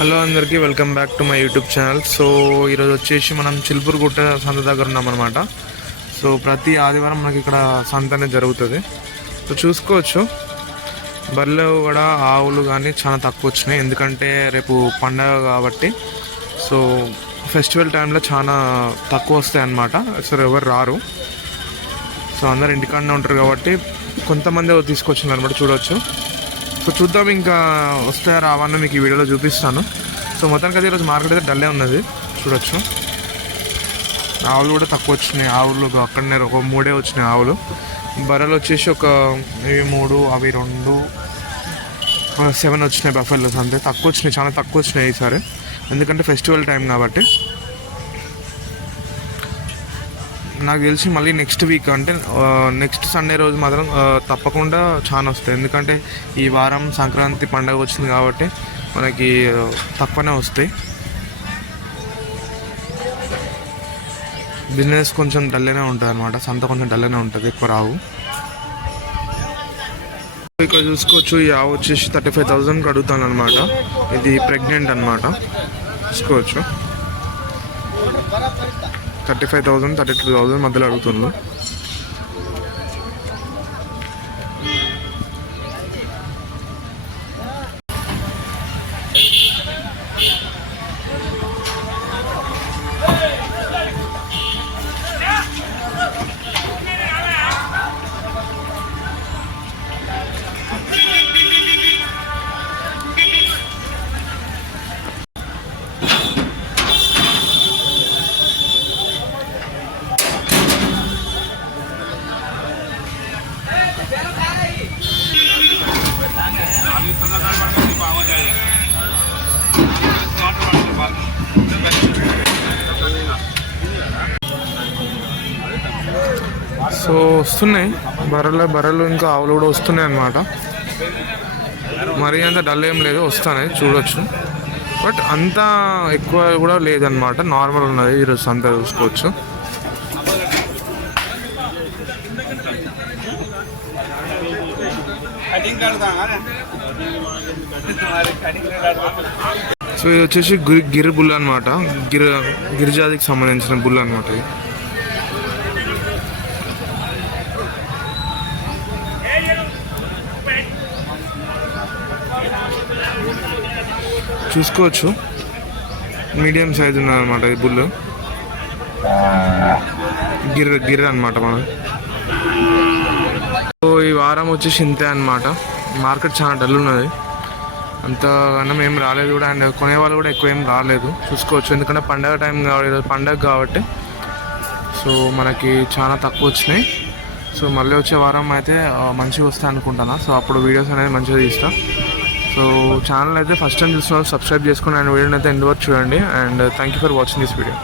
Hello అందరికీ welcome back to my YouTube channel. So ఈరోజు వచ్చేసి మనం చిలుపూరుగుట్ట సంత దగ్గర ఉన్నామన్నమాట. సో ప్రతి ఆదివారం మనకి ఇక్కడ సంత అనేది జరుగుతుంది. సో చూసుకోవచ్చు బర్రెలు కూడా ఆవులు కానీ చాలా తక్కువ వచ్చినాయి, ఎందుకంటే రేపు పండగ కాబట్టి. సో ఫెస్టివల్ టైంలో చాలా తక్కువ వస్తాయి అన్నమాట. సో ఎవరు రారు, సో అందరు ఇంటికాడనే ఉంటారు కాబట్టి కొంతమంది తీసుకొచ్చింది అనమాట. చూడవచ్చు. సో చూద్దాం ఇంకా వస్తాయా రావన్నా మీకు ఈ వీడియోలో చూపిస్తాను. సో మొత్తానికి అయితే ఈరోజు మార్కెట్ అయితే డల్లే ఉన్నది. చూడొచ్చు ఆవులు కూడా తక్కువ వచ్చినాయి. ఆవులు అక్కడనే ఒక 3 వచ్చినాయి ఆవులు. బర్రెలు వచ్చేసి ఒక 3, అవి 2, 7 వచ్చినాయి బఫెల్స్. అంతే తక్కువ వచ్చినాయి, చాలా తక్కువ వచ్చినాయి ఈసారి, ఎందుకంటే ఫెస్టివల్ టైం కాబట్టి. నాకు తెలిసి మళ్ళీ నెక్స్ట్ వీక్ అంటే నెక్స్ట్ సండే రోజు మాత్రం తప్పకుండా చాలా వస్తాయి, ఎందుకంటే ఈ వారం సంక్రాంతి పండుగ వచ్చింది కాబట్టి మనకి తక్కువనే వస్తాయి. బిజినెస్ కొంచెం డల్లేనే ఉంటుంది అనమాట, సంత కొంచెం డల్లేనే ఉంటుంది, ఎక్కువ రావు. ఇక్కడ చూసుకోవచ్చు ఈ ఆవు వచ్చేసి 35,000కి అడుగుతాను అనమాట. ఇది ప్రెగ్నెంట్ అనమాట. చూసుకోవచ్చు 35,000 32,000 మధ్యలో అడుగుతున్నారు. సో వస్తున్నాయి బర్రెలు ఇంకా ఆవులు కూడా వస్తున్నాయి అన్నమాట. మరీ అంత డల్ ఏం లేదు, వస్తున్నాయి చూడొచ్చు. బట్ అంత ఎక్కువ కూడా లేదన్నమాట, నార్మల్ ఉన్నది ఈరోజు అంతా. చూసుకోవచ్చు సో ఇది వచ్చేసి గిర్ బుల్ అనమాట. గిరిజాతికి సంబంధించిన బుల్ అనమాట. ఇది చూసుకోవచ్చు మీడియం సైజ్ ఉన్నదన్నమాట. ఈ బుల్ గిర్ అనమాట మనం. సో ఈ వారం వచ్చేసి ఇంతే అనమాట. మార్కెట్ చాలా డల్ ఉన్నది, అంతగానం ఏం రాలేదు కూడా, అండ్ కొనేవాళ్ళు కూడా ఎక్కువ ఏం రాలేదు. చూసుకోవచ్చు, ఎందుకంటే పండగ టైం కాబట్టి, పండగ కాబట్టి సో మనకి చాలా తక్కువ వచ్చినాయి. సో మళ్ళీ వచ్చే వారం అయితే మంచిగా వస్తాయి అనుకుంటున్నా. సో అప్పుడు వీడియోస్ అనేది మంచిగా తీస్తా. సో ఛానల్ అయితే ఫస్ట్ టైం చూస్తున్నారు, సబ్స్క్రైబ్ చేసుకుని అండ్ వీడియోని అయితే ఎండ్ వరకు చూడండి. And thank you for watching this video.